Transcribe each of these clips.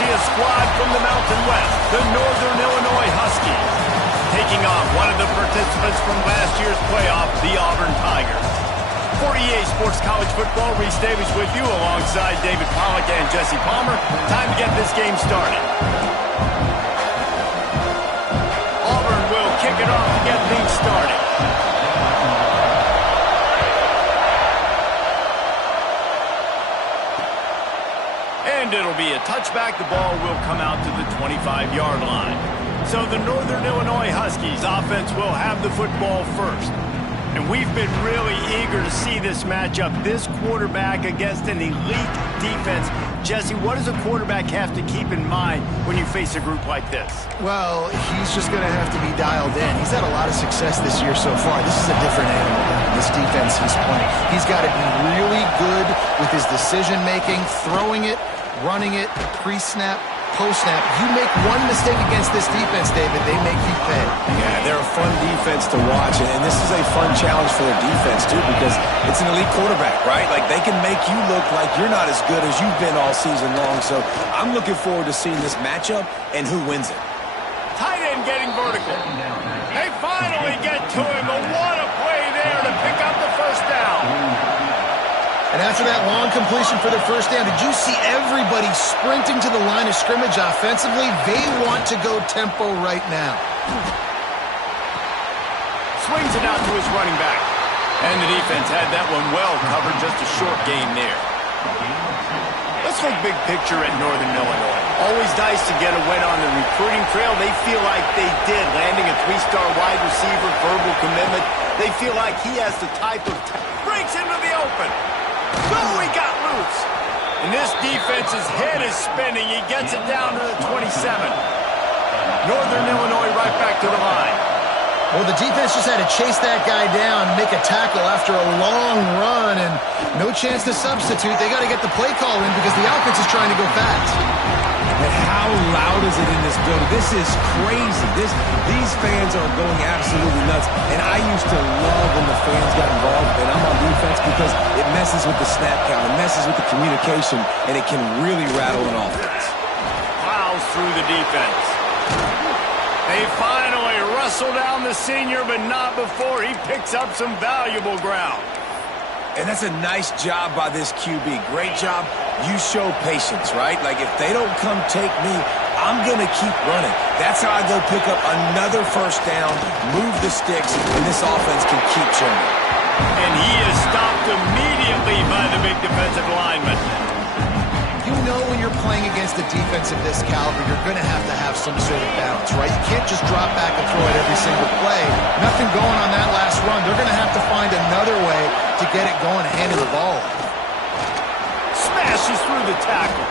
see a squad from the Mountain West, the Northern Illinois Huskies, taking on one of the participants from last year's playoff, the Auburn Tigers. 48 Sports College Football, Reese Davis with you alongside David Pollack and Jesse Palmer. Time to get this game started. Auburn will kick it off to get things started. And it'll be a touchback. The ball will come out to the 25-yard line. So the Northern Illinois Huskies offense will have the football first. And we've been really eager to see this matchup, this quarterback against an elite defense. Jesse, what does a quarterback have to keep in mind when you face a group like this? Well, he's just going to have to be dialed in. He's had a lot of success this year so far. This is a different animal than this defense he's playing. He's got to be really good with his decision-making, throwing it, running it, pre-snap, post-snap. You make one mistake against this defense, David, they make you pay. Yeah, they're a fun defense to watch, and this is a fun challenge for their defense, too, because it's an elite quarterback, right? Like, they can make you look like you're not as good as you've been all season long, so I'm looking forward to seeing this matchup and who wins it. Tight end getting vertical. They finally get to him, but what a play there to pick up the first down. And after that long completion for the first down, did you see everybody sprinting to the line of scrimmage offensively? They want to go tempo right now. Swings it out to his running back. And the defense had that one well covered, just a short gain there. Let's look big picture at Northern Illinois. Always nice to get a win on the recruiting trail. They feel like they did, landing a 3-star wide receiver, verbal commitment. They feel like he has the type of... breaks into the open. Oh, he got loose. And this defense's head is spinning. He gets it down to the 27. Northern Illinois right back to the line. Well, the defense just had to chase that guy down, make a tackle after a long run, and no chance to substitute. They got to get the play call in because the offense is trying to go fast. And how loud is it in this building? This is crazy. These fans are going absolutely nuts. And I used to love when the fans got involved, and I'm on defense because it messes with the snap count, it messes with the communication, and it can really rattle an offense. Plows through the defense. They finally wrestle down the senior, but not before he picks up some valuable ground. And that's a nice job by this QB. Great job. You show patience, right? Like, if they don't come take me, I'm going to keep running. That's how I go pick up another first down, move the sticks, and this offense can keep churning. And he is stopped immediately by the big defensive lineman. You know when you're playing against a defense of this caliber, you're going to have some sort of balance, right? You can't just drop back and throw it every single play. Nothing going on that last run. They're going to have to find another way to get it going and handle the ball. Smashes through the tackle.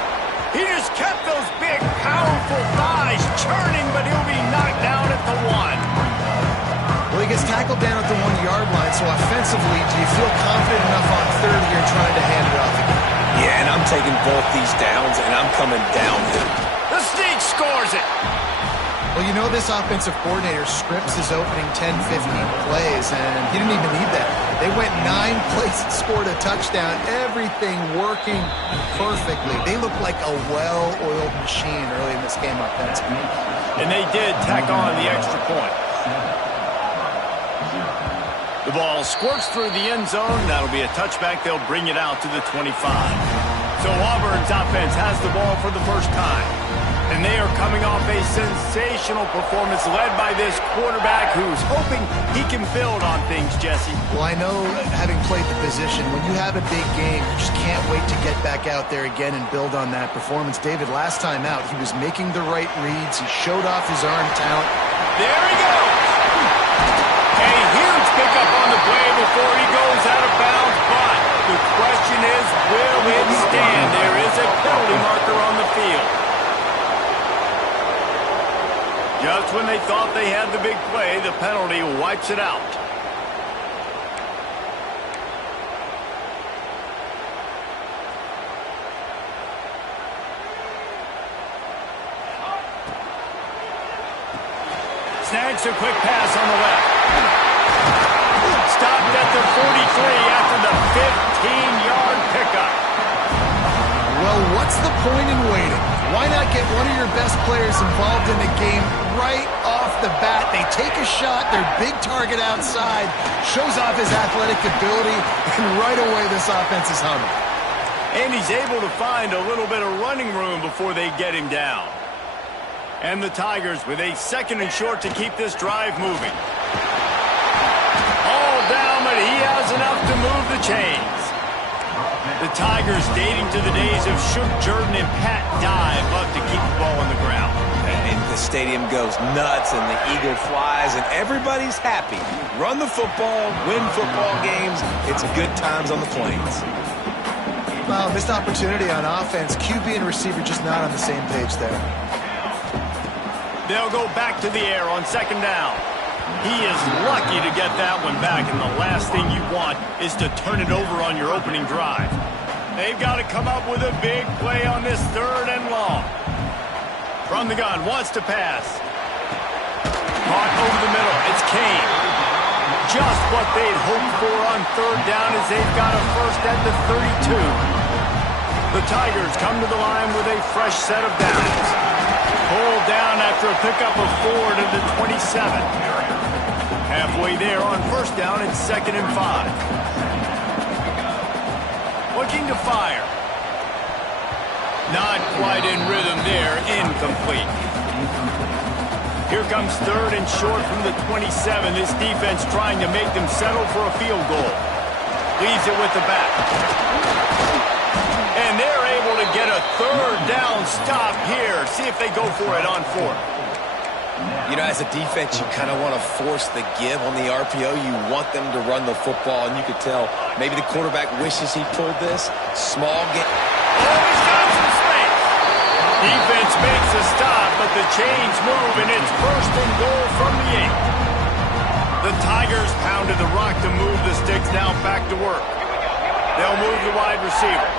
He just kept those big, powerful thighs churning, but he'll be knocked down at the 1. Well, he gets tackled down at the 1-yard line, so offensively, do you feel confident enough on third here trying to hand it off again? Yeah, and I'm taking both these downs, and I'm coming downhill. The Sneak scores it. Well, you know this offensive coordinator scripts his opening 10, 15 plays, and he didn't even need that. They went 9 plays and scored a touchdown. Everything working perfectly. They look like a well-oiled machine early in this game offensively. And they did tack on the extra point. The ball squirts through the end zone. That'll be a touchback. They'll bring it out to the 25. So Auburn's offense has the ball for the first time. And they are coming off a sensational performance led by this quarterback who's hoping he can build on things, Jesse. Well, I know, having played the position, when you have a big game, you just can't wait to get back out there again and build on that performance. David, last time out, he was making the right reads. He showed off his arm talent. There he goes. A huge pickup on the play before he goes out of bounds, but the question is, will it stand? There is a penalty marker on the field. Just when they thought they had the big play, the penalty wipes it out. Snags a quick pass on the left. Stopped at the 43 after the 15-yard pickup. what's the point in waiting? Why not get one of your best players involved in the game right off the bat? They take a shot, their big target outside, shows off his athletic ability, and right away this offense is humming. And he's able to find a little bit of running room before they get him down. And the Tigers with a 2nd and short to keep this drive moving. All down, but he has enough to move the chains. The Tigers, dating to the days of Shook Jordan and Pat Dye, love to keep the ball on the ground. And the stadium goes nuts, and the eagle flies, and everybody's happy. Run the football, win football games. It's good times on the Plains. Well, missed opportunity on offense. QB and receiver just not on the same page there. They'll go back to the air on 2nd down. He is lucky to get that one back, and the last thing you want is to turn it over on your opening drive. They've got to come up with a big play on this 3rd and long. From the gun, wants to pass. Caught over the middle. It's Kane. Just what they'd hoped for on 3rd down as they've got a first at the 32. The Tigers come to the line with a fresh set of downs. Pulled down after a pickup of 4 to the 27. Halfway there on 1st down, it's 2nd and 5. Looking to fire. Not quite in rhythm there, incomplete. Here comes 3rd and short from the 27. This defense trying to make them settle for a field goal. Leaves it with the back. And they're able to get a 3rd down stop here. See if they go for it on 4th. You know, as a defense, you kind of want to force the give on the RPO. You want them to run the football, and you could tell maybe the quarterback wishes he pulled this. Small game. Oh, he's got some space. Defense makes a stop, but the chains move, and it's 1st and goal from the 8. The Tigers pounded the rock to move the sticks. Now back to work. They'll move the wide receiver.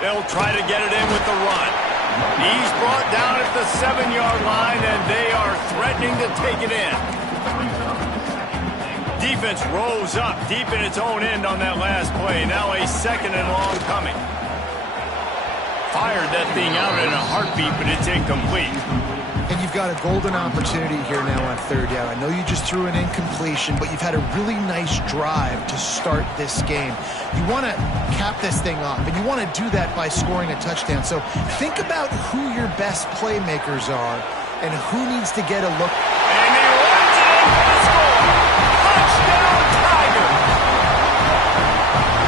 They'll try to get it in with the run. He's brought down at the 7-yard line, and they are threatening to take it in. Defense rose up deep in its own end on that last play. Now a 2nd and long coming. Fired that thing out in a heartbeat, but it's incomplete. And you've got a golden opportunity here now on 3rd down. I know you just threw an incompletion, but you've had a really nice drive to start this game. You want to cap this thing off, and you want to do that by scoring a touchdown. So think about who your best playmakers are and who needs to get a look. And he runs it in for the score. Touchdown, Tiger!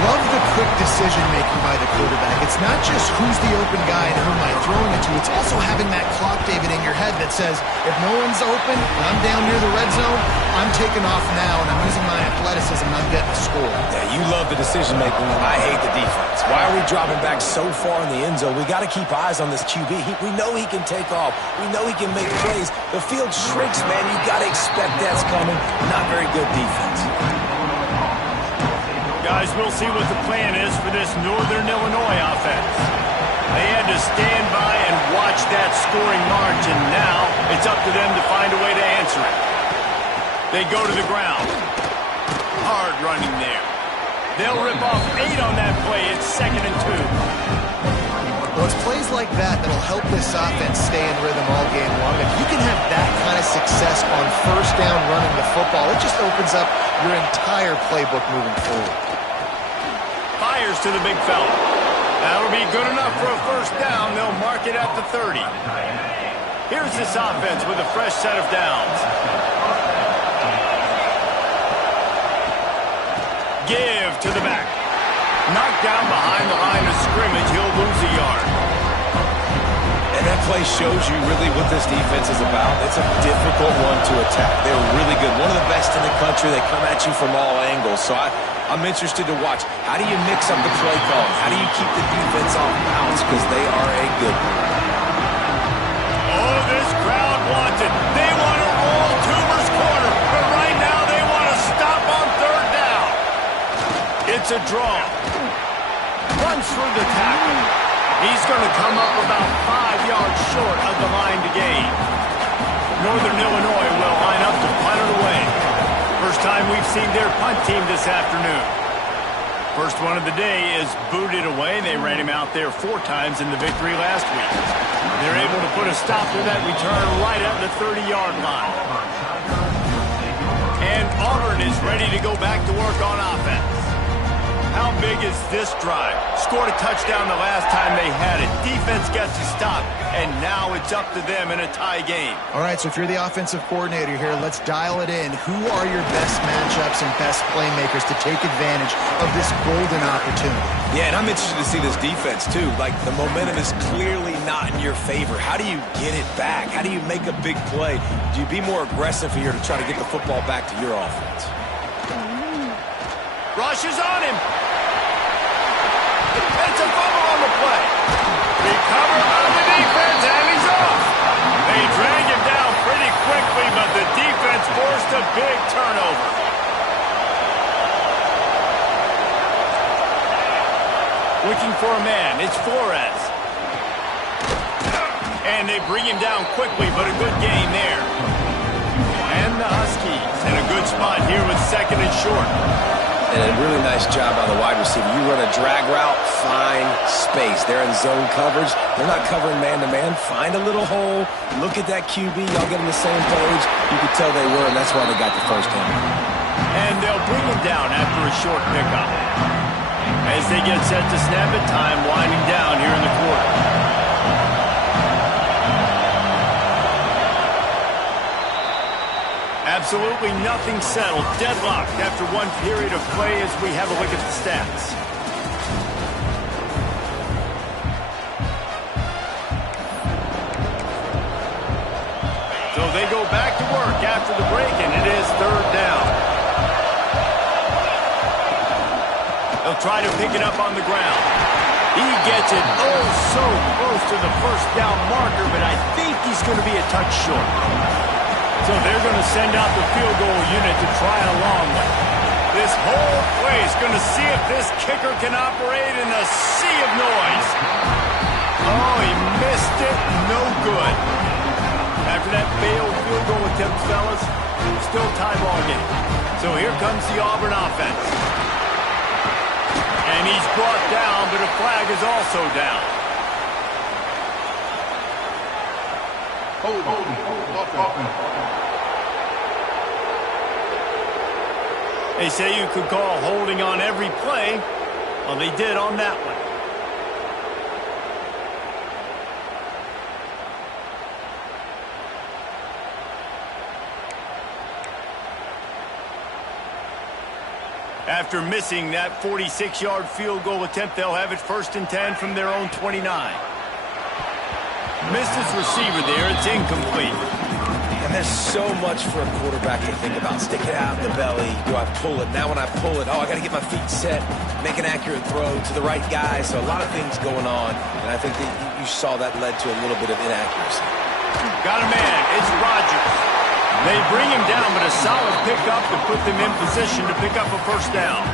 Love the quick decision-making by the quarterback. It's not just who's the open guy and who am I throwing it to. It's also having that clock, David, in your head that says, if no one's open and I'm down near the red zone, I'm taking off now, and I'm using my athleticism, and I'm getting a score. Yeah, you love the decision-making, and I hate the defense. Why are we dropping back so far in the end zone? We got to keep eyes on this QB. We know he can take off. We know he can make plays. The field shrinks, man. You got to expect that's coming. Not very good defense. Guys, we'll see what the plan is for this Northern Illinois offense. They had to stand by and watch that scoring march, and now it's up to them to find a way to answer it. They go to the ground. Hard running there. They'll rip off 8 on that play. It's 2nd and 2. Well, it's plays like that that'll help this offense stay in rhythm all game long. If you can have that kind of success on 1st down running the football, it just opens up your entire playbook moving forward. Fires to the big fella. That'll be good enough for a 1st down. They'll mark it at the 30. Here's this offense with a fresh set of downs. Give to the back. Knocked down behind the line of scrimmage. He'll lose a yard. And that play shows you really what this defense is about. It's a difficult one to attack. They're really good. One of the best in the country. They come at you from all angles. So I'm interested to watch. How do you mix up the play call? How do you keep the defense off balance? Because they are a good one. Oh, this crowd wants it. They want to roll Toomer's corner. But right now they want to stop on 3rd down. It's a draw. Runs through the tackle. He's going to come up about 5 yards short of the line to gain. Northern Illinois will line up to punt it away. First time we've seen their punt team this afternoon. First one of the day is booted away. They ran him out there 4 times in the victory last week. They're able to put a stop to that return right at the 30-yard line. And Auburn is ready to go back to work on offense. How big is this drive? Scored a touchdown the last time they had it. Defense gets a stop, and now it's up to them in a tie game. All right, so if you're the offensive coordinator here, let's dial it in. Who are your best matchups and best playmakers to take advantage of this golden opportunity? Yeah, and I'm interested to see this defense, too. Like, the momentum is clearly not in your favor. How do you get it back? How do you make a big play? Do you be more aggressive here to try to get the football back to your offense? Rush is on him. It's a fumble on the play. Recover by the defense, and he's off. They drag him down pretty quickly, but the defense forced a big turnover. Looking for a man. It's Flores. And they bring him down quickly, but a good gain there. And the Huskies in a good spot here with 2nd and short. And a really nice job by the wide receiver. You run a drag route, find space. They're in zone coverage. They're not covering man-to-man. Find a little hole. Look at that QB. Y'all get on the same page. You could tell they were, and that's why they got the first down. And they'll bring him down after a short pickup. As they get set to snap it, time winding down here in the quarter. Absolutely nothing settled. Deadlocked after one period of play as we have a look at the stats. So they go back to work after the break, and it is 3rd down. They'll try to pick it up on the ground. He gets it oh so close to the first down marker, but I think he's going to be a touch short. So they're going to send out the field goal unit to try a long one. This whole play is going to see if this kicker can operate in a sea of noise. Oh, he missed it. No good. After that failed field goal attempt, fellas, still tie ball game. So here comes the Auburn offense. And he's brought down, but a flag is also down. They say you could call holding on every play. Well, they did on that one. After missing that 46-yard field goal attempt, they'll have it 1st and 10 from their own 29. Missed his receiver there. It's incomplete. And there's so much for a quarterback to think about. Stick it out in the belly. Do I pull it? Now when I pull it, oh, I got to get my feet set, make an accurate throw to the right guy. So a lot of things going on, and I think that you saw that led to a little bit of inaccuracy. Got a man. It's Rodgers. They bring him down, but a solid pickup to put them in position to pick up a 1st down.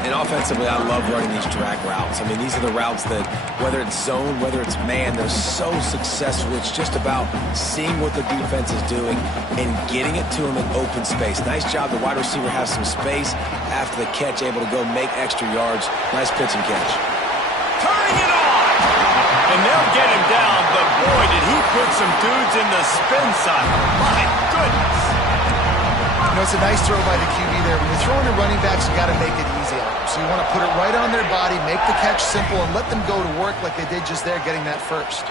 And offensively, I love running these drag routes. I mean, these are the routes that, whether it's zone, whether it's man, they're so successful. It's just about seeing what the defense is doing and getting it to them in open space. Nice job. The wide receiver has some space after the catch, able to go make extra yards. Nice pitch and catch. Turning it on! And they'll get him down, but boy, did he put some dudes in the spin cycle. My goodness! You know, it's a nice throw by the QB there. When you're throwing to running backs, you got to make it easy on them. So you want to put it right on their body, make the catch simple, and let them go to work like they did just there, getting that first.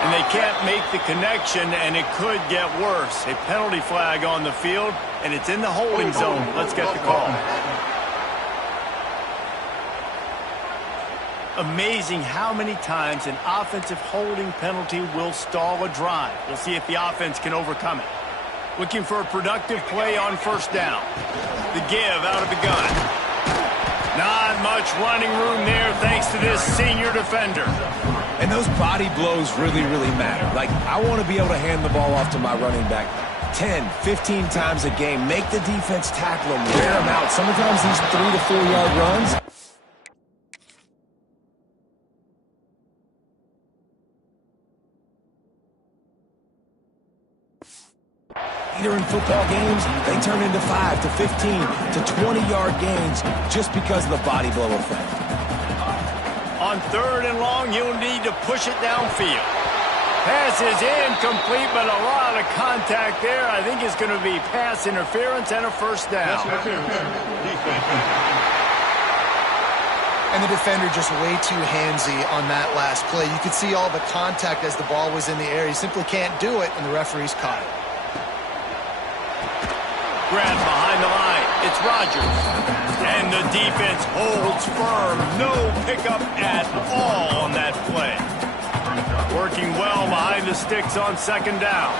And they can't make the connection, and it could get worse. A penalty flag on the field, and it's in the holding zone. Let's get the call. Amazing how many times an offensive holding penalty will stall a drive. We'll see if the offense can overcome it. Looking for a productive play on 1st down. The give out of the gun. Not much running room there thanks to this senior defender. And those body blows really, really matter. Like, I want to be able to hand the ball off to my running back 10, 15 times a game. Make the defense tackle them, wear them out. Sometimes these 3 to 4 yard runs. later in football games, they turn into 5 to 15 to 20-yard gains just because of the body blow effect. On 3rd and long, you'll need to push it downfield. Pass is incomplete, but a lot of contact there. I think it's going to be pass interference and a first down. And the defender just way too handsy on that last play. You could see all the contact as the ball was in the air. He simply can't do it, and the referee's caught it. Grab behind the line. It's Rodgers. And the defense holds firm. No pickup at all on that play. Working well behind the sticks on 2nd down.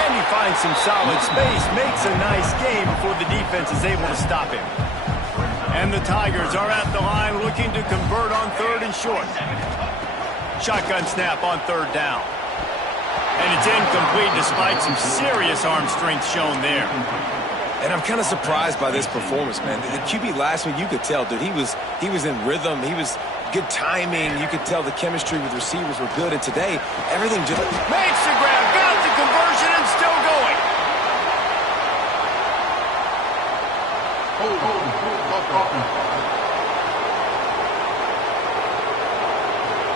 And he finds some solid space. Makes a nice game before the defense is able to stop him. And the Tigers are at the line looking to convert on 3rd and short. Shotgun snap on 3rd down. And it's incomplete despite some serious arm strength shown there. And I'm kind of surprised by this performance, man. The QB last week, you could tell, dude, he was in rhythm. He was good timing. You could tell the chemistry with receivers were good. And today, everything just... Makes the grab, got the conversion, and still going.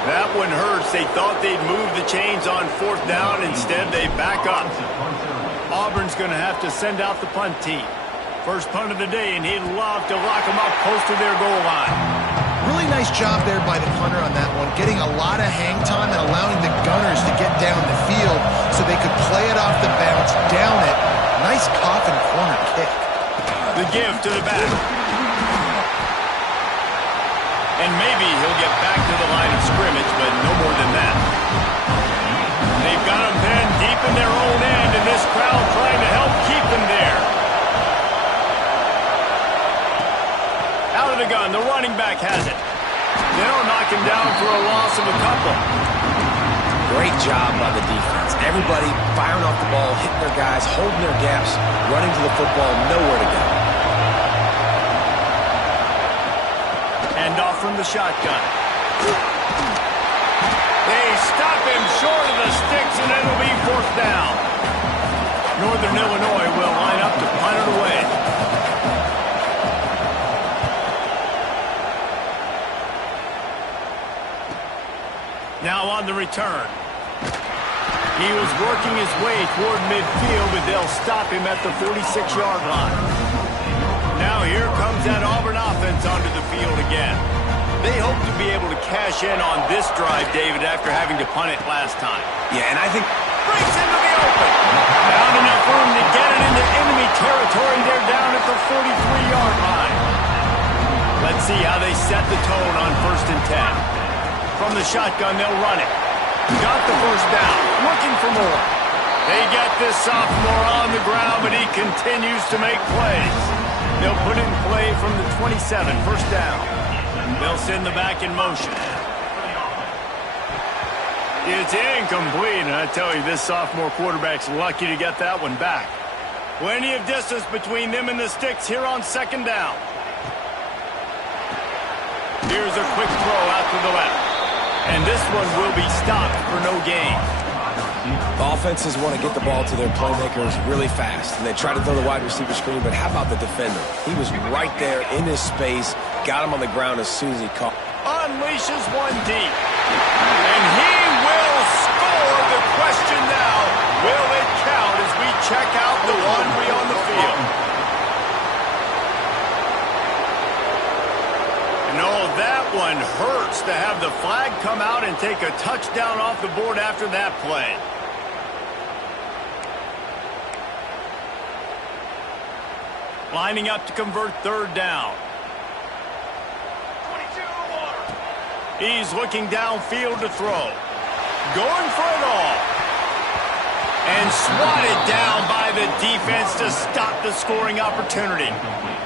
That one hurts. They thought they'd move the chains on 4th down. Instead, they back up. Auburn's going to have to send out the punt team. First punt of the day, and he'd love to lock them up close to their goal line. Really nice job there by the punter on that one, getting a lot of hang time and allowing the gunners to get down the field so they could play it off the bounce, down it. Nice coffin corner kick. The give to the back. And maybe he'll get back to the line of scrimmage, but no more than that. They've got him pinned deep in their own end, and this crowd trying to help keep him there. Out of the gun, the running back has it. They'll knock him down for a loss of a couple. Great job by the defense. Everybody firing off the ball, hitting their guys, holding their gaps, running to the football, nowhere to go. Off from the shotgun. They stop him short of the sticks, and it'll be 4th down. Northern Illinois will line up to punt it away. Now on the return. He was working his way toward midfield, but they'll stop him at the 46-yard line. Now here comes that Auburn offense onto the field again. They hope to be able to cash in on this drive, David, after having to punt it last time. Yeah, and I think... Breaks into the open. Found enough room to get it into enemy territory. They're down at the 43-yard line. Let's see how they set the tone on 1st and 10. From the shotgun, they'll run it. Got the first down. Looking for more. They get this sophomore on the ground, but he continues to make plays. They'll put it in play from the 27, 1st down. They'll send the back in motion. It's incomplete, and I tell you, this sophomore quarterback's lucky to get that one back. Plenty of distance between them and the sticks here on 2nd down. Here's a quick throw out to the left. And this one will be stopped for no gain. Offenses want to get the ball to their playmakers really fast, and they try to throw the wide receiver screen, but how about the defender? He was right there in his space, got him on the ground as soon as he caught. Unleashes one deep. And he will score. The question now, will it count as we check out the laundry on the field? No, that one hurts to have the flag come out and take a touchdown off the board after that play. Lining up to convert 3rd down. He's looking downfield to throw. Going for it all. And swatted down by the defense to stop the scoring opportunity.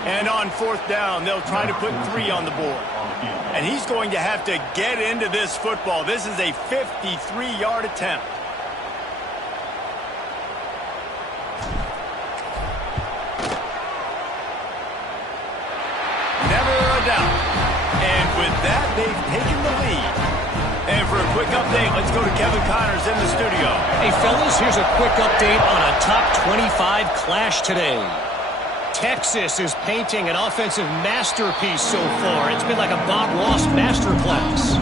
And on 4th down, they'll try to put 3 on the board. And he's going to have to get into this football. This is a 53-yard attempt. Never a doubt. And with that, they've taken the lead. And for a quick update update. Let's go to Kevin Connors in the studio. Hey, fellas, here's a quick update on a top 25 clash today. Texas is painting an offensive masterpiece so far. It's been like a Bob Ross masterclass.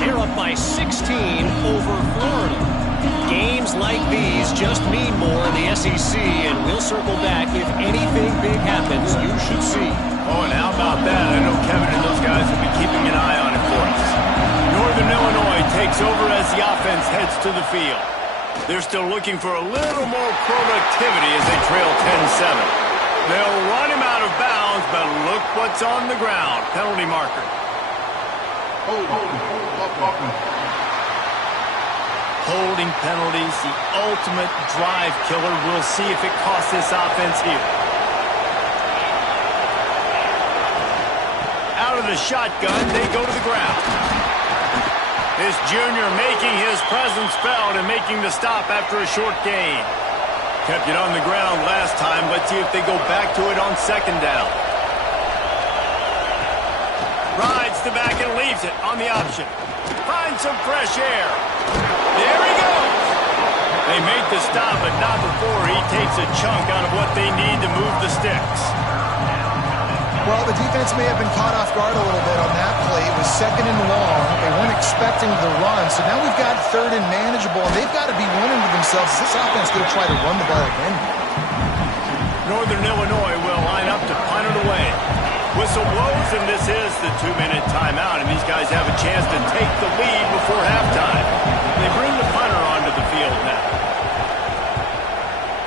They're up by 16 over Florida. Games like these just mean more in the SEC, and we'll circle back if anything big happens you should see. Oh, and how about that? I know Kevin and those guys will be keeping an eye on it for us. Northern Illinois takes over as the offense heads to the field. They're still looking for a little more productivity as they trail 10-7. They'll run him out of bounds, but look what's on the ground. Penalty marker. Holding penalties, the ultimate drive killer. We'll see if it costs this offense here. Out of the shotgun, they go to the ground. This junior making his presence felt and making the stop after a short gain. Kept it on the ground last time. Let's see if they go back to it on second down. Rides the back and leaves it on the option. Finds some fresh air. There he goes. They make the stop, but not before he takes a chunk out of what they need to move the sticks. Well, the defense may have been caught off guard a little bit on that play. It was second and long. They weren't expecting the run. So now we've got third and manageable, and they've got to be winning to themselves. Is this offense going to try to run the ball again? Northern Illinois will line up to punt it away. Whistle blows, and this is the 2-minute timeout, and these guys have a chance to take the lead before halftime. They bring the punter onto the field now.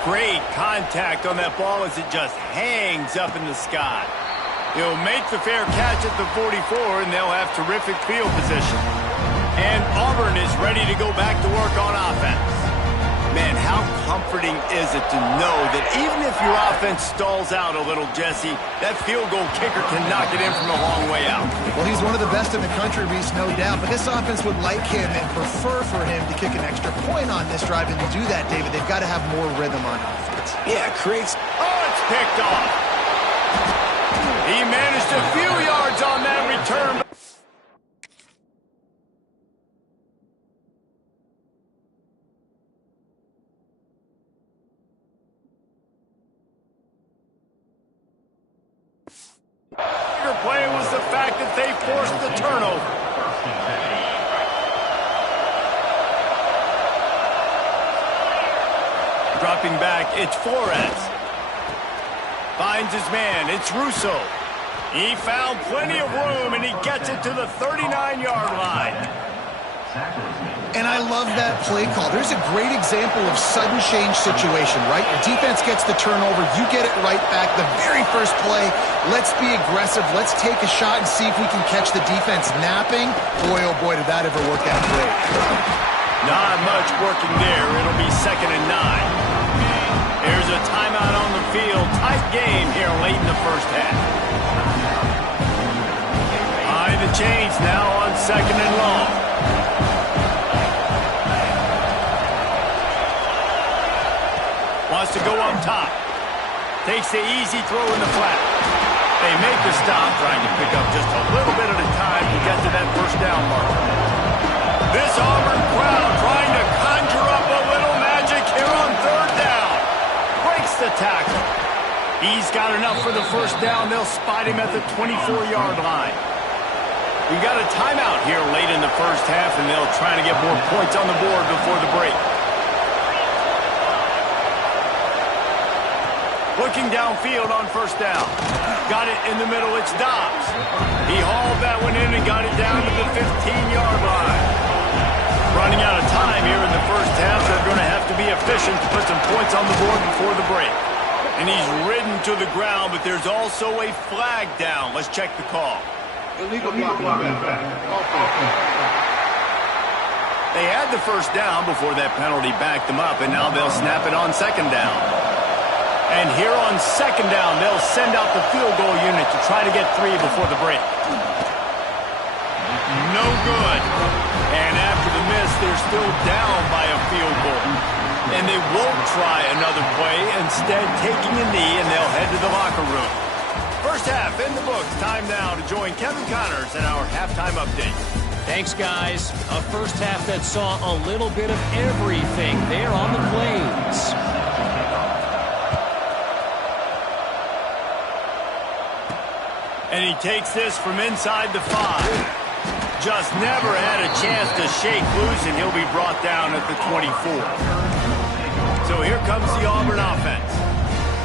Great contact on that ball as it just hangs up in the sky. He'll make the fair catch at the 44, and they'll have terrific field position. And Auburn is ready to go back to work on offense. Man, how comforting is it to know that even if your offense stalls out a little, Jesse, that field goal kicker can knock it in from a long way out. Well, he's one of the best in the country, Reese, no doubt. But this offense would like him and prefer for him to kick an extra point on this drive. And to do that, David, they've got to have more rhythm on offense. Yeah, it creates... Oh, it's picked off. He managed a few yards on that return. Bigger play was the fact that they forced the turnover. Dropping back, it's Flores. Finds his man, it's Russo. He found plenty of room, and he gets it to the 39-yard line. And I love that play call. There's a great example of sudden change situation, right? Your defense gets the turnover, you get it right back. The very first play, let's be aggressive. Let's take a shot and see if we can catch the defense napping. Boy, oh boy, did that ever work out great. Not much working there. It'll be 2nd and 9. Here's a timeout on the field. Tight game here late in the first half. Behind the chains now on 2nd and long. Wants to go up top. Takes the easy throw in the flat. They make the stop, trying to pick up just a little bit at a time to get to that first down marker. This Auburn crowd trying to conjure up a little magic here on 3rd down. Breaks the tackle. He's got enough for the first down. They'll spot him at the 24-yard line. We've got a timeout here late in the first half, and they'll try to get more points on the board before the break. Looking downfield on 1st down. Got it in the middle. It's Dobbs. He hauled that one in and got it down to the 15-yard line. Running out of time here in the first half. They're going to have to be efficient to put some points on the board before the break. And he's ridden to the ground, but there's also a flag down. Let's check the call. Illegal block. They had the first down before that penalty backed them up, and now they'll snap it on 2nd down. And here on 2nd down, they'll send out the field goal unit to try to get 3 before the break. No good. And after the miss, they're still down by a field goal. And they won't try another play, instead taking a knee, and they'll head to the locker room. First half in the books. Time now to join Kevin Connors in our halftime update. Thanks, guys. A first half that saw a little bit of everything there on the Plains. And he takes this from inside the 5. Just never had a chance to shake loose, and he'll be brought down at the 24. So here comes the Auburn offense.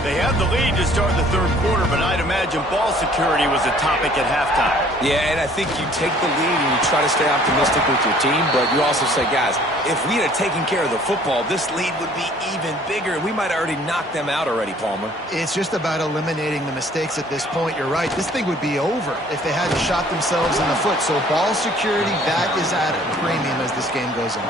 They have the lead to start the third quarter, but I'd imagine ball security was a topic at halftime. Yeah, and I think you take the lead and you try to stay optimistic with your team, but you also say, guys, if we had taken care of the football, this lead would be even bigger, and we might have already knocked them out already, Palmer. It's just about eliminating the mistakes at this point. You're right. This thing would be over if they hadn't shot themselves in the foot. So ball security, that is at a premium as this game goes on.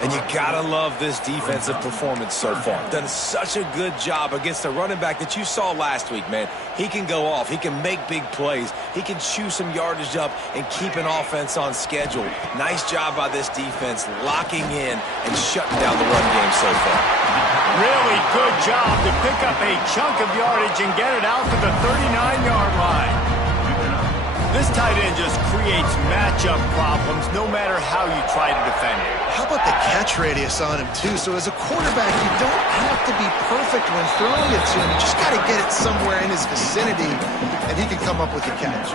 And you gotta love this defensive performance so far. Done such a good job against a running back that you saw last week, man. He can go off. He can make big plays. He can chew some yardage up and keep an offense on schedule. Nice job by this defense locking in and shutting down the run game so far. Really good job to pick up a chunk of yardage and get it out to the 39-yard line. This tight end just creates matchup problems no matter how you try to defend it. How about the catch radius on him, too? So as a quarterback, you don't have to be perfect when throwing it to him. You just got to get it somewhere in his vicinity, and he can come up with the catch.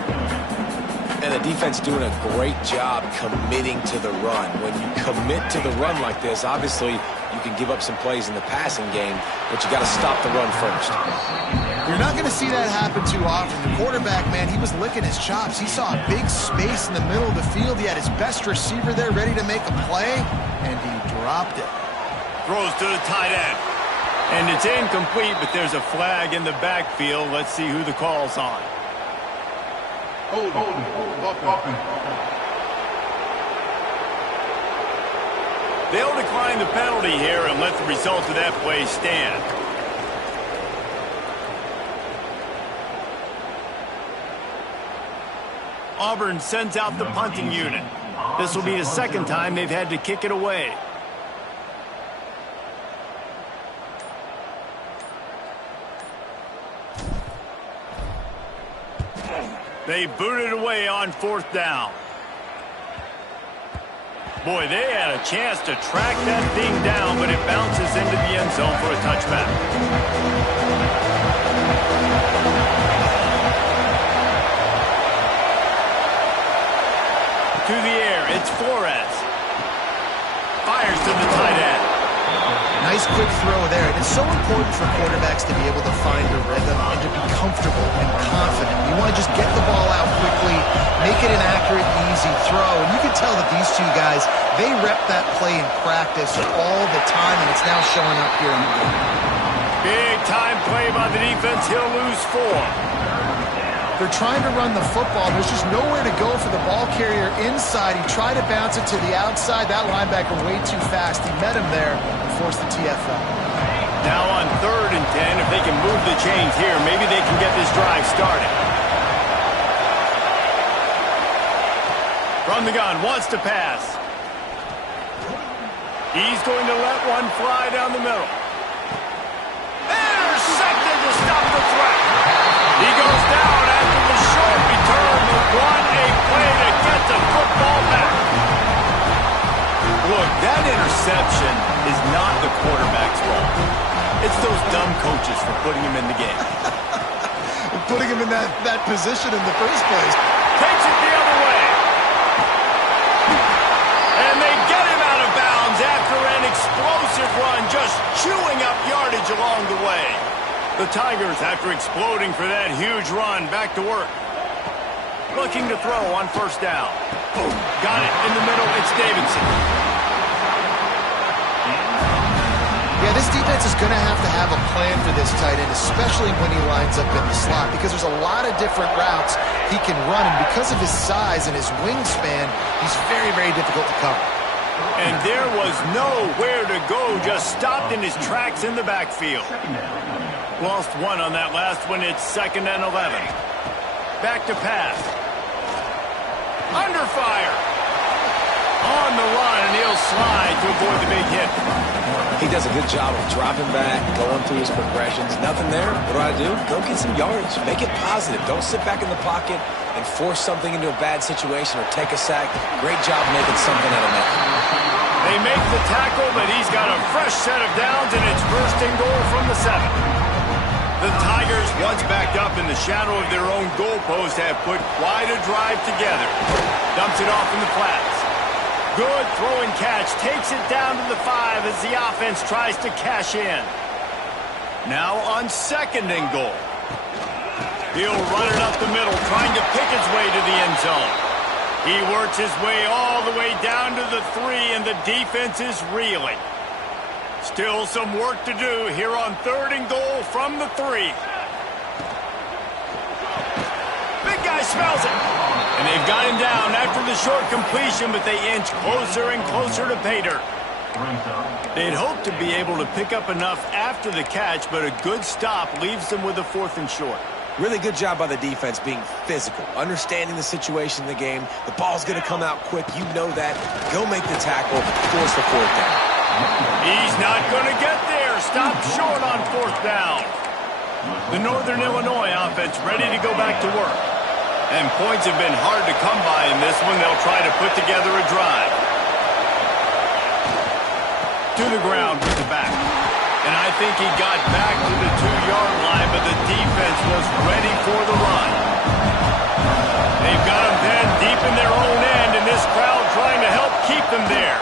And the defense doing a great job committing to the run. When you commit to the run like this, obviously you can give up some plays in the passing game, but you got to stop the run first. You're not going to see that happen too often. The quarterback, man, he was licking his chops. He saw a big space in the middle of the field. He had his best receiver there ready to make a play, and he dropped it. Throws to the tight end. And it's incomplete, but there's a flag in the backfield. Let's see who the call's on. They'll decline the penalty here and let the result of that play stand. Auburn sends out the punting unit. This will be the second time they've had to kick it away. They boot it away on fourth down. Boy, they had a chance to track that thing down, but it bounces into the end zone for a touchback. To the air, it's Flores. Fires to the tight end. Nice quick throw there. And it's so important for quarterbacks to be able to find a rhythm and to be comfortable and confident. You want to just get the ball out quickly, make it an accurate, easy throw. And you can tell that these two guys, they rep that play in practice all the time, and it's now showing up here in the game. Big time play by the defense. He'll lose 4. They're trying to run the football. There's just nowhere to go for the ball carrier inside. He tried to bounce it to the outside. That linebacker way too fast. He met him there and forced the TFL. Now on 3rd and 10, if they can move the chains here, maybe they can get this drive started. From the gun, wants to pass. He's going to let one fly down the middle. Intercepted to stop the threat. He goes down after the short return. What a play to get the football back. Look, that interception is not the quarterback's fault. It's those dumb coaches for putting him in the game. Putting him in that position in the first place. Takes it the other way. And they get him out of bounds after an explosive run, just chewing up yardage along the way. The Tigers, after exploding for that huge run, back to work. Looking to throw on first down. Boom. Got it in the middle. It's Davidson. Yeah, this defense is going to have a plan for this tight end, especially when he lines up in the slot, because there's a lot of different routes he can run, and because of his size and his wingspan, he's very, very difficult to cover. And there was nowhere to go, just stopped in his tracks in the backfield. Lost 1 on that last one. It's 2nd and 11. Back to pass. Under fire. On the run, and he'll slide to avoid the big hit. He does a good job of dropping back, going through his progressions. Nothing there. What do? Go get some yardage. Make it positive. Don't sit back in the pocket and force something into a bad situation or take a sack. Great job making something out of nothing. They make the tackle, but he's got a fresh set of downs, and it's first and goal from the 7. The Tigers, once backed up in the shadow of their own goalpost, have put quite a drive together. Dumps it off in the flats. Good throw and catch. Takes it down to the 5 as the offense tries to cash in. Now on second and goal. He'll run it up the middle, trying to pick his way to the end zone. He works his way all the way down to the 3, and the defense is reeling. Still some work to do here on third and goal from the 3. Big guy smells it. And they've got him down after the short completion, but they inch closer and closer to pay dirt. They'd hoped to be able to pick up enough after the catch, but a good stop leaves them with a 4th and short. Really good job by the defense being physical, understanding the situation in the game. The ball's going to come out quick. You know that. Go make the tackle, force the 4th down. He's not going to get there. Stopped short on 4th down. The Northern Illinois offense ready to go back to work. And points have been hard to come by in this one. They'll try to put together a drive. To the ground with the back. And I think he got back to the 2-yard line, but the defense was ready for the run. They've got him then deep in their own end, and this crowd trying to help keep them there.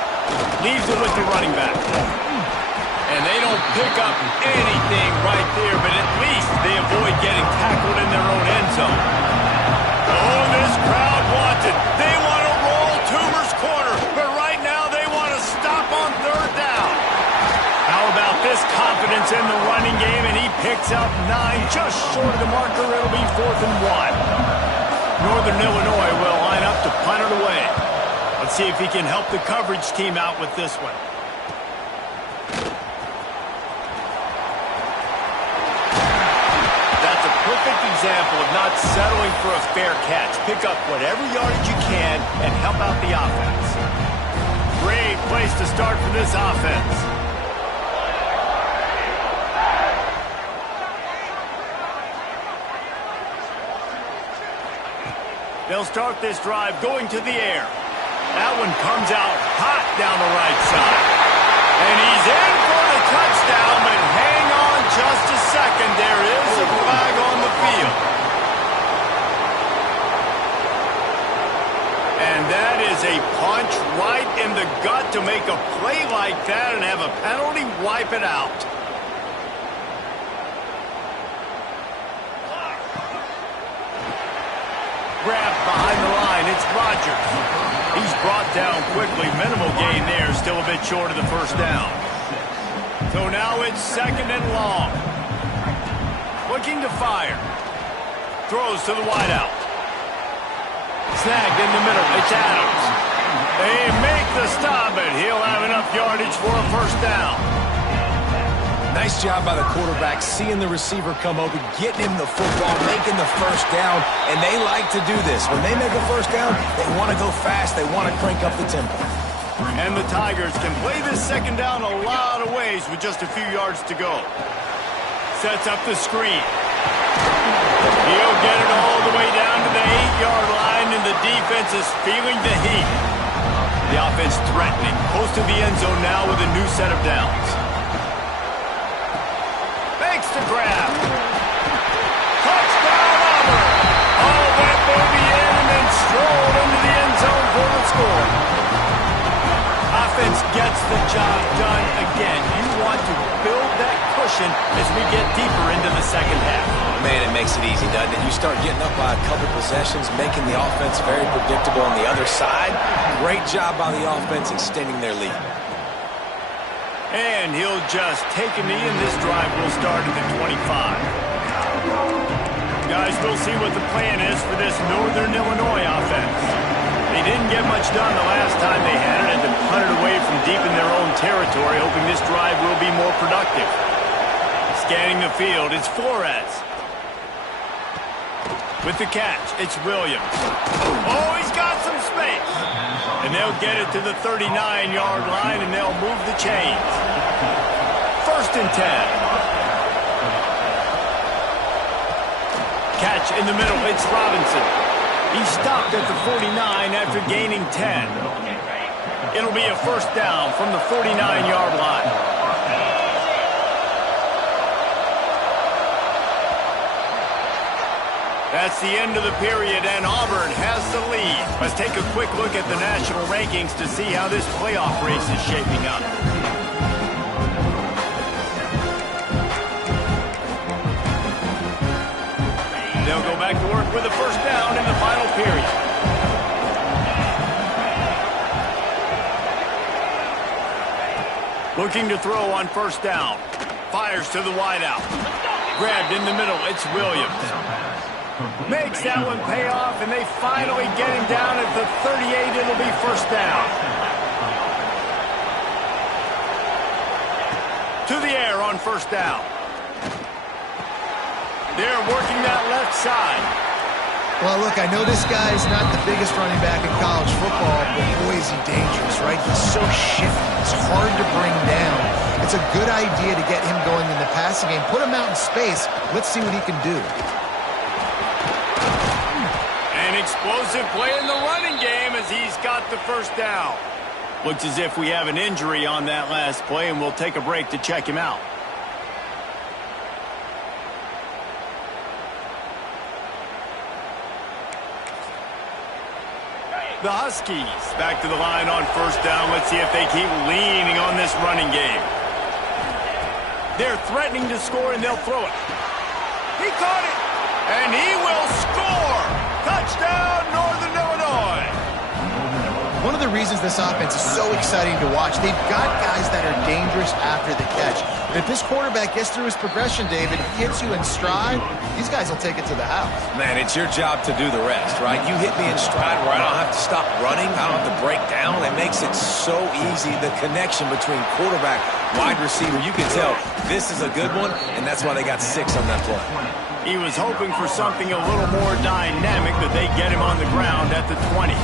Leaves it with the running back. And they don't pick up anything right there, but at least they avoid getting tackled in their own end zone. Oh, this crowd wants it. They want to roll Toomer's corner, but right now they want to stop on 3rd down. How about this confidence in the running game, and he picks up 9, just short of the marker. It'll be 4th and 1. Northern Illinois will line up to punt it away. Let's see if he can help the coverage team out with this one. That's a perfect example of not settling for a fair catch. Pick up whatever yardage you can and help out the offense. Great place to start for this offense. They'll start this drive going to the air. That one comes out hot down the right side. And he's in for the touchdown, but hang on just a second. There is a flag on the field. And that is a punch right in the gut to make a play like that and have a penalty wipe it out. Grabbed behind the line, it's Rogers. He's brought down quickly. Minimal gain there, still a bit short of the 1st down. So now it's 2nd and long. Looking to fire. Throws to the wideout. Snagged in the middle, it's Adams. They make the stop, but he'll have enough yardage for a 1st down. Nice job by the quarterback, seeing the receiver come open, getting him the football, making the 1st down, and they like to do this. When they make a 1st down, they want to go fast, they want to crank up the tempo. And the Tigers can play this 2nd down a lot of ways with just a few yards to go. Sets up the screen. He'll get it all the way down to the 8-yard line, and the defense is feeling the heat. The offense threatening, close to the end zone now with a new set of downs. Makes the grab. Touchdown, Auburn. All that baby in and then strolled into the end zone for the score. Offense gets the job done again. You want to build that cushion as we get deeper into the 2nd half. Man, it makes it easy, doesn't it? You start getting up by a couple possessions, making the offense very predictable on the other side. Great job by the offense extending their lead. And he'll just take a knee, and this drive will start at the 25. Guys, we'll see what the plan is for this Northern Illinois offense. They didn't get much done the last time they had it, and to punt it away from deep in their own territory, hoping this drive will be more productive. Scanning the field, it's Flores. With the catch, it's Williams. Oh, he's got some space. And they'll get it to the 39-yard line, and they'll move the chains. 1st and 10. Catch in the middle. It's Robinson. He stopped at the 49 after gaining 10. It'll be a 1st down from the 49-yard line. That's the end of the period, and Auburn has the lead. Let's take a quick look at the national rankings to see how this playoff race is shaping up. They'll go back to work with a 1st down in the final period. Looking to throw on 1st down. Fires to the wideout. Grabbed in the middle. It's Williams. Makes that one pay off, and they finally get him down at the 38. It'll be 1st down. To the air on 1st down. They're working that left side. Well, look, I know this guy is not the biggest running back in college football, but boy, is he dangerous, right? He's so shifty. It's hard to bring down. It's a good idea to get him going in the passing game. Put him out in space. Let's see what he can do. An explosive play in the running game as he's got the 1st down. Looks as if we have an injury on that last play, and we'll take a break to check him out. The Huskies back to the line on 1st down. Let's see if they keep leaning on this running game. They're threatening to score, and they'll throw it. He caught it, and he will score. Touchdown, Northern Illinois. One of the reasons this offense is so exciting to watch, they've got guys that are dangerous after the catch. And if this quarterback gets through his progression, David, hits you in stride, these guys will take it to the house. Man, it's your job to do the rest, right? You hit me in stride where I don't have to stop running. I don't have to break down. It makes it so easy. The connection between quarterback, wide receiver, you can tell this is a good one, and that's why they got 6 on that play. He was hoping for something a little more dynamic, but they get him on the ground at the 20.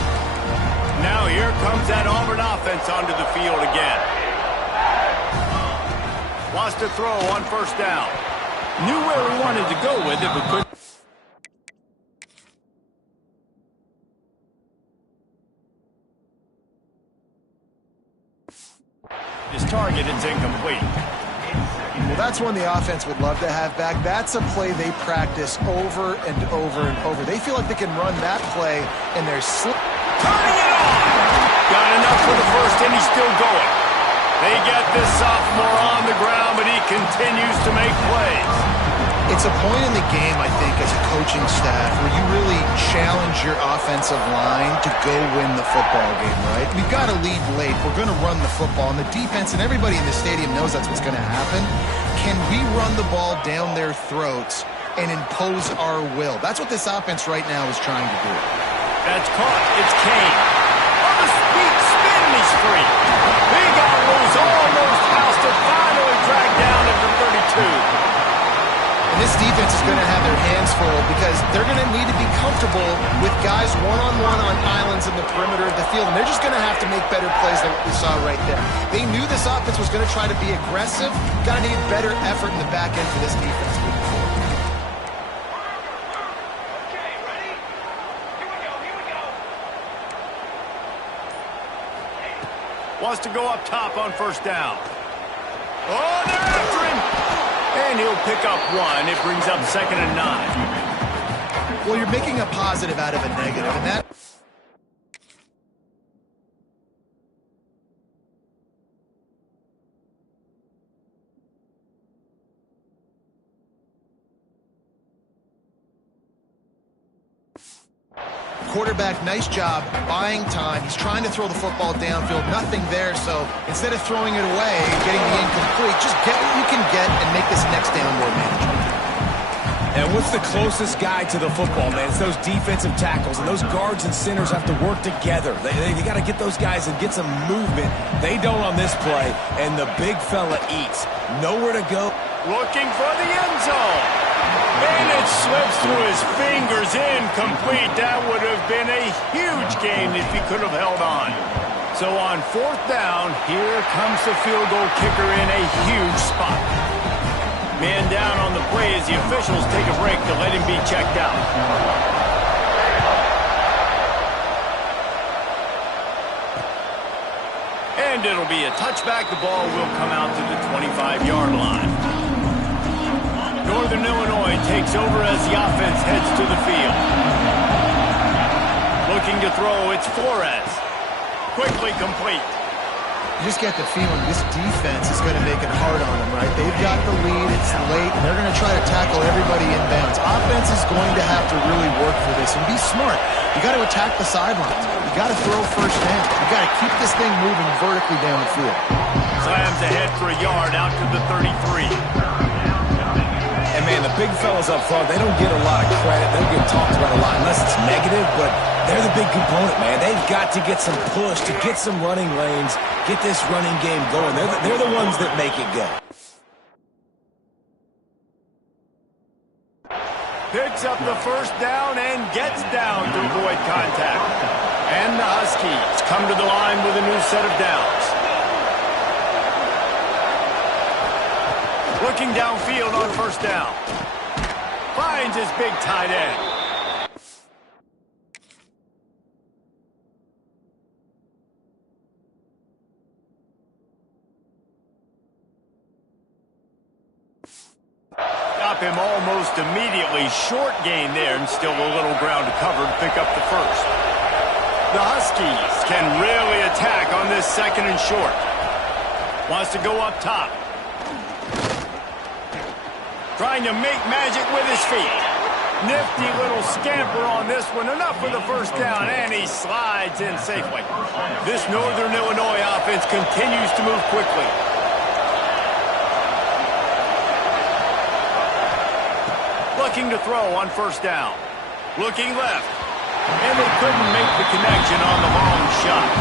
Now here comes that Auburn offense onto the field again. Wants to throw on 1st down. Knew where he wanted to go with it, but couldn't. His target is incomplete. Well, that's one the offense would love to have back. That's a play they practice over and over and over. They feel like they can run that play, and they're turning it on. Got enough for the 1st, and he's still going. They get this sophomore on the ground, but he continues to make plays. It's a point in the game, I think, as a coaching staff, where you really challenge your offensive line to go win the football game, right? We've got to lead late. We're going to run the football, and the defense and everybody in the stadium knows that's what's going to happen. Can we run the ball down their throats and impose our will? That's what this offense right now is trying to do. That's caught. It's Kane. On the sweet spin, he's free. He got loose, almost housed it, finally dragged down at the 32. And this defense is going to have their hands full because they're going to need to be comfortable with guys one-on-one on islands in the perimeter of the field, and they're just going to have to make better plays than what we saw right there. They knew this offense was going to try to be aggressive. Got to need better effort in the back end for this defense moving forward. Wants to go up top on 1st down. Oh, they're after him. And he'll pick up 1. It brings up 2nd and 9. Well, you're making a positive out of a negative, and that... Quarterback, nice job buying time. He's trying to throw the football downfield. Nothing there, so instead of throwing it away, getting the incomplete, just get what you can get and make this next down more manageable. And what's the closest guy to the football, man? It's those defensive tackles, and those guards and centers have to work together. They got to get those guys and get some movement. They don't on this play, and the big fella eats. Nowhere to go. Looking for the end zone. And it slips through his fingers, incomplete. That would have been a huge gain if he could have held on. So on fourth down, here comes the field goal kicker in a huge spot. Man down on the play as the officials take a break to let him be checked out. And it'll be a touchback. The ball will come out to the 25-yard line. Northern Illinois takes over as the offense heads to the field. Looking to throw, it's Flores. Quickly complete. You just get the feeling this defense is going to make it hard on them, right? They've got the lead, it's late, and they're going to try to tackle everybody inbounds. Offense is going to have to really work for this and be smart. You got to attack the sidelines. You got to throw first down. You got to keep this thing moving vertically down the field. Slams ahead for a yard out to the 33. And, man, the big fellas up front, they don't get a lot of credit. They don't get talked about a lot unless it's negative, but they're the big component, man. They've got to get some push, to get some running lanes, get this running game going. They're the ones that make it go. Picks up the first down and gets down to avoid contact. And the Huskies come to the line with a new set of downs. Looking downfield on first down. Finds his big tight end. Stop him almost immediately. Short gain there and still a little ground to cover to pick up the first. The Huskies can really attack on this second and short. Wants to go up top. Trying to make magic with his feet. Nifty little scamper on this one. Enough for the first down, and he slides in safely. This Northern Illinois offense continues to move quickly. Looking to throw on first down. Looking left. And they couldn't make the connection on the long shot.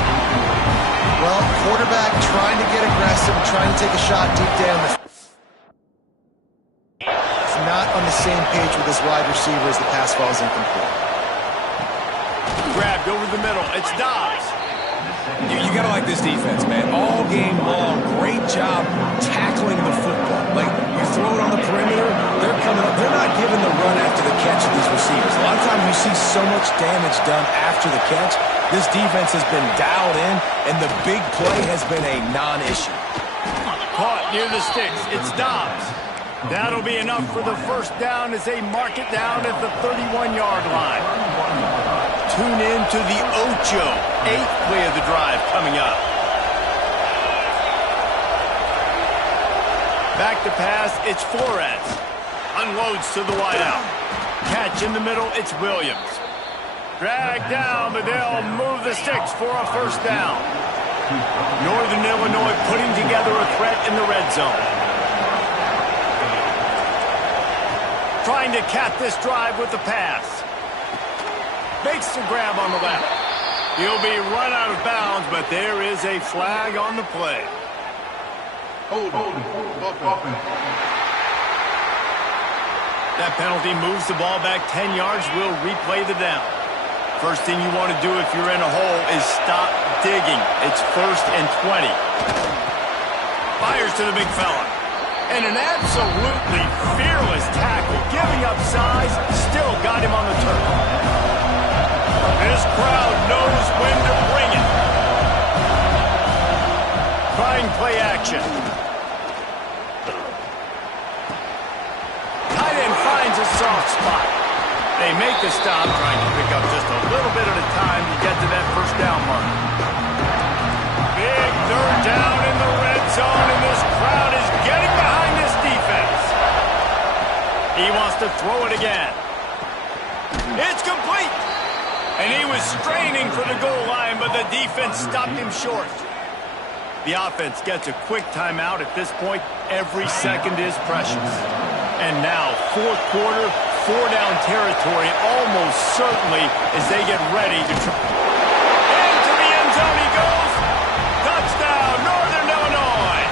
Well, quarterback trying to get aggressive, trying to take a shot deep down the field. Not on the same page with his wide receiver as the pass falls incomplete. Grabbed over the middle. It's Dobbs. You got to like this defense, man. All game long, great job tackling the football. Like, you throw it on the perimeter, they're coming up. They're not giving the run after the catch of these receivers. A lot of times you see so much damage done after the catch. This defense has been dialed in, and the big play has been a non-issue. Caught near the sticks. It's Dobbs. That'll be enough for the first down as they mark it down at the 31-yard line. Tune in to the Ocho. 8th play of the drive coming up. Back to pass, it's Flores. Unloads to the wideout. Catch in the middle, it's Williams. Drag down, but they'll move the sticks for a first down. Northern Illinois putting together a threat in the red zone. Trying to cap this drive with the pass. Makes the grab on the left. He'll be run out of bounds, but there is a flag on the play. That penalty moves the ball back 10 yards. We'll replay the down. First thing you want to do if you're in a hole is stop digging. It's 1st and 20. Fires to the big fella. And an absolutely fearless tackle, giving up size, still got him on the turf. This crowd knows when to bring it. Trying play action. Tight end finds a soft spot. They make the stop, trying to pick up just a little bit at a time to get to that first down mark. Big third down in the red zone, and this crowd is getting behind this defense. He wants to throw it again. It's complete. And he was straining for the goal line, but the defense stopped him short. The offense gets a quick timeout. At this point, every second is precious. And now, fourth quarter, 4-down territory, almost certainly as they get ready to try. Into the end zone he goes. Touchdown, Northern Illinois.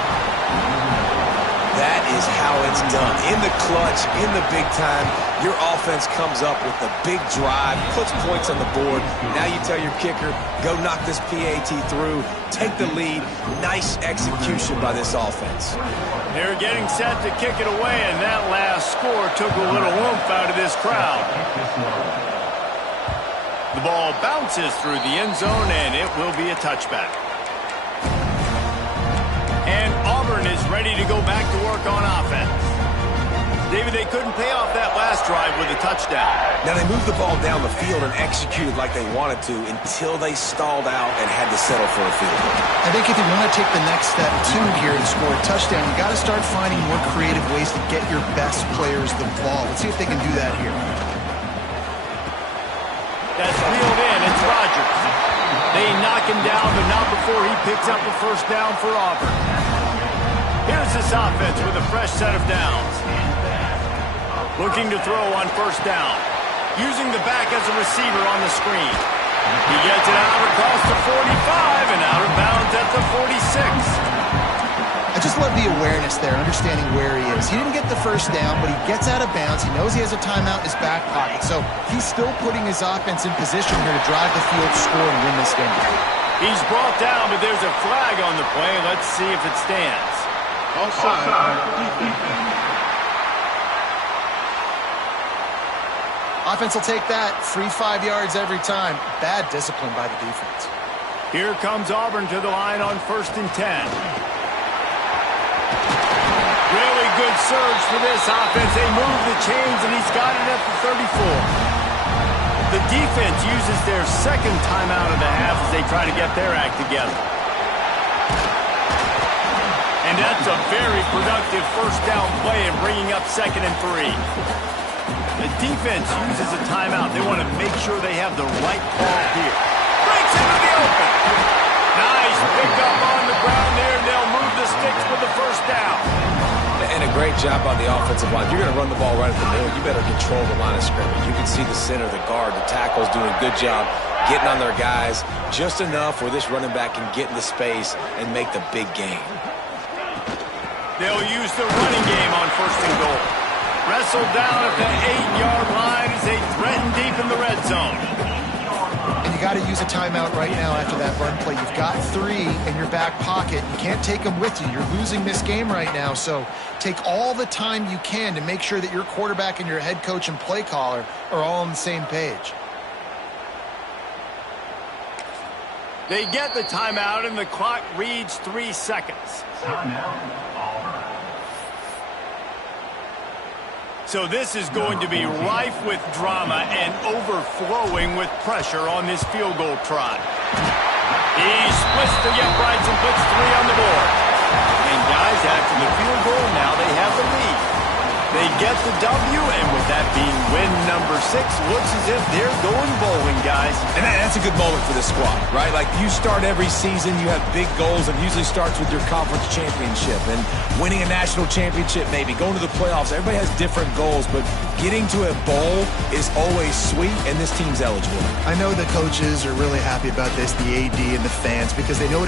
That is how it's done. In the clutch, in the big time, your offense comes up with the big drive, puts points on the board. Now you tell your kicker, go knock this PAT through, take the lead. Nice execution by this offense. They're getting set to kick it away, and that last score took a little oomph out of this crowd. The ball bounces through the end zone, and it will be a touchback. And Auburn is ready to go back to work on offense. David, they couldn't pay off that last drive with a touchdown. Now they moved the ball down the field and executed like they wanted to until they stalled out and had to settle for a field goal. I think if you want to take the next step, too, here and score a touchdown, you got to start finding more creative ways to get your best players the ball. Let's see if they can do that here. That's reeled in. It's Rodgers. They knock him down, but not before he picks up a first down for Auburn. Here's this offense with a fresh set of downs. Looking to throw on first down. Using the back as a receiver on the screen. He gets it out across the 45 and out of bounds at the 46. I just love the awareness there, understanding where he is. He didn't get the first down, but he gets out of bounds. He knows he has a timeout in his back pocket. So he's still putting his offense in position here to drive the field, score, and win this game. He's brought down, but there's a flag on the play. Let's see if it stands. Offense will take that. 3-5 yards every time. Bad discipline by the defense. Here comes Auburn to the line on 1st and 10. Really good surge for this offense. They move the chains, and he's got it at the 34. The defense uses their second timeout of the half as they try to get their act together. And that's a very productive first down play and bringing up 2nd and 3. The defense uses a timeout. They want to make sure they have the right call here. Breaks into the open. Nice pickup on the ground there, and they'll move the sticks with the first down. And a great job on the offensive line. You're going to run the ball right at the middle. You better control the line of scrimmage. You can see the center, the guard, the tackles doing a good job getting on their guys just enough where this running back can get into space and make the big game. They'll use the running game on 1st and goal. Wrestled down at the 8-yard line as they threaten deep in the red zone. And you got to use a timeout right now after that run play. You've got 3 in your back pocket. You can't take them with you. You're losing this game right now. So take all the time you can to make sure that your quarterback and your head coach and play caller are all on the same page. They get the timeout, and the clock reads 3 seconds. So this is going to be rife with drama and overflowing with pressure on this field goal try. He splits the uprights and puts 3 on the board. And guys, after the field goal, now they have the lead. They get the W, and with that being win number 6, looks as if they're going bowling, guys. And that's a good moment for this squad, right? Like, you start every season, you have big goals, and usually starts with your conference championship and winning a national championship, maybe going to the playoffs. Everybody has different goals, but getting to a bowl is always sweet, and this team's eligible. I know the coaches are really happy about this, the AD and the fans, because they know